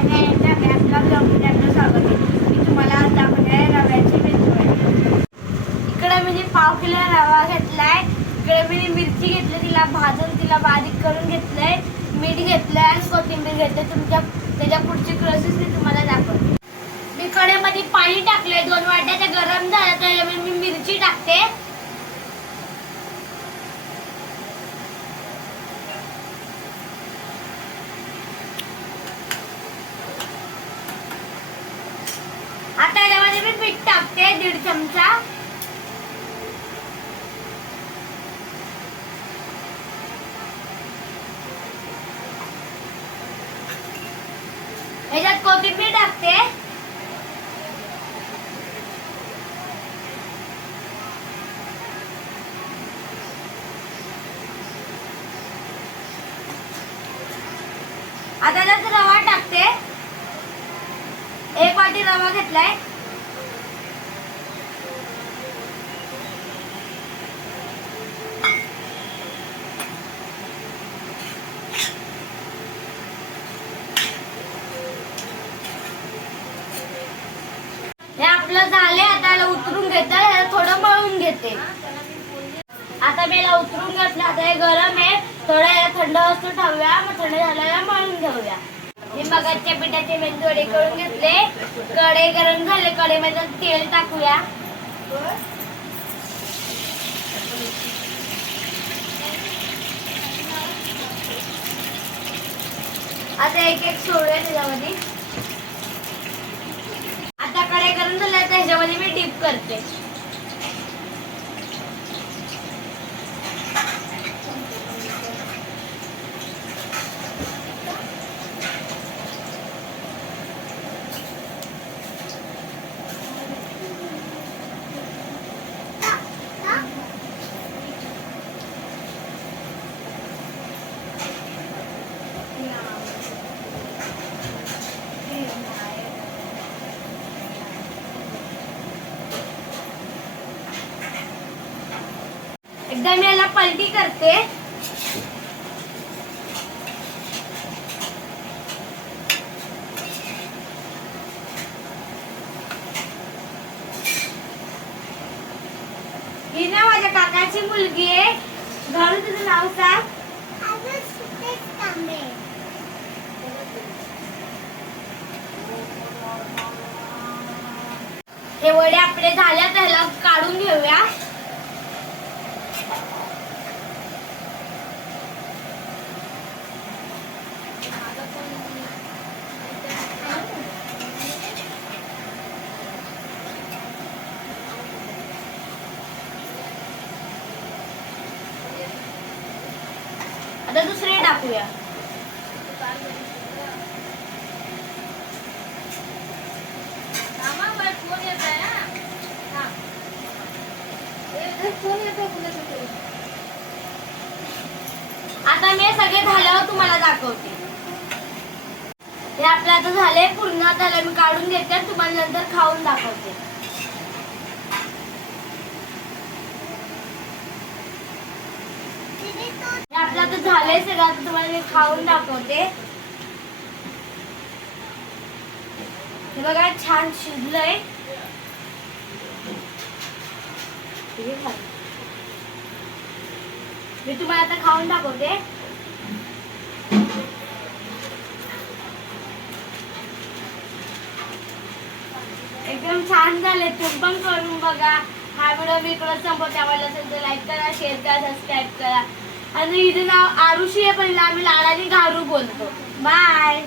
आपल्या ब्लॉगमध्ये आपलं स्वागत आहे. मी तुम्हाला आज दाखवणार रव्याचे मेदू वडे. इकडे मी पाव किलो रवा घेतलाय. इकडे मी मिरची घेतली, तिला भाजून तिला बारीक करून घेतलंय. मीठ घेतलंय आणि कोथिंबीर घेतलंय. त्याच्या पुढची प्रोसेस मी तुम्हाला दाखवते. मी कढईमध्ये पाणी टाकलंय 2 वाट्या. ते गरम झालं तर मी मिरची टाकते. आता यामध्ये मी मीठ टाकते 1.5 चमचा. याच्यात कोथिंबीर टाकते. आता त्यात रवा टाकते. 1 वाटी रवा घेतलाय. हे आपलं झाले. आता याला उतरून घेते. याला थोडं मळून घेते. आता मी याला उतरून घेतलं. आता हे गरम आहे. थोडं याला थंड असतो ठेवूया. मग थंड झाल्याला मळून घेऊया. मी मगाच्या पिठाचे मेदू वडे करून घेतले. कढई गरम झाले. कढईमध्ये तेल टाकूया. आता एक एक सोडूया त्याच्यामध्ये. आता कढई गरम झाली. तर ह्याच्यामध्ये मी डीप करते. एकदा मी याला पलटी करते. ही ना माझ्या काकाची मुलगी आहे. घालू तुझं नाव सांग. हे वडे आपले झाले. त्याला काढून घेऊया. आता दुसरे टाकूया. आता मी सगळे झाल्यावर तुम्हाला दाखवते. हे आपलं आता झालंय पूर्ण. त्याला मी काढून घेते. तुम्हाला नंतर खाऊन दाखवते. हे आपलं आता झालंय सगळं. आता तुम्हाला मी खाऊन दाखवते. हे बघा छान शिजलंय. मी तुम्हाला आता खाऊन दाखवते. एकदम छान झाले. तुम्ही पण करून बघा. हा व्हिडिओ मी इकडं संपवते. आवडला असेल तर लाईक करा, शेअर करा, सबस्क्राईब करा. आणि हिचं नाव आरुषी आहे. पण आम्ही लाडाने घारू बोलतो. बाय.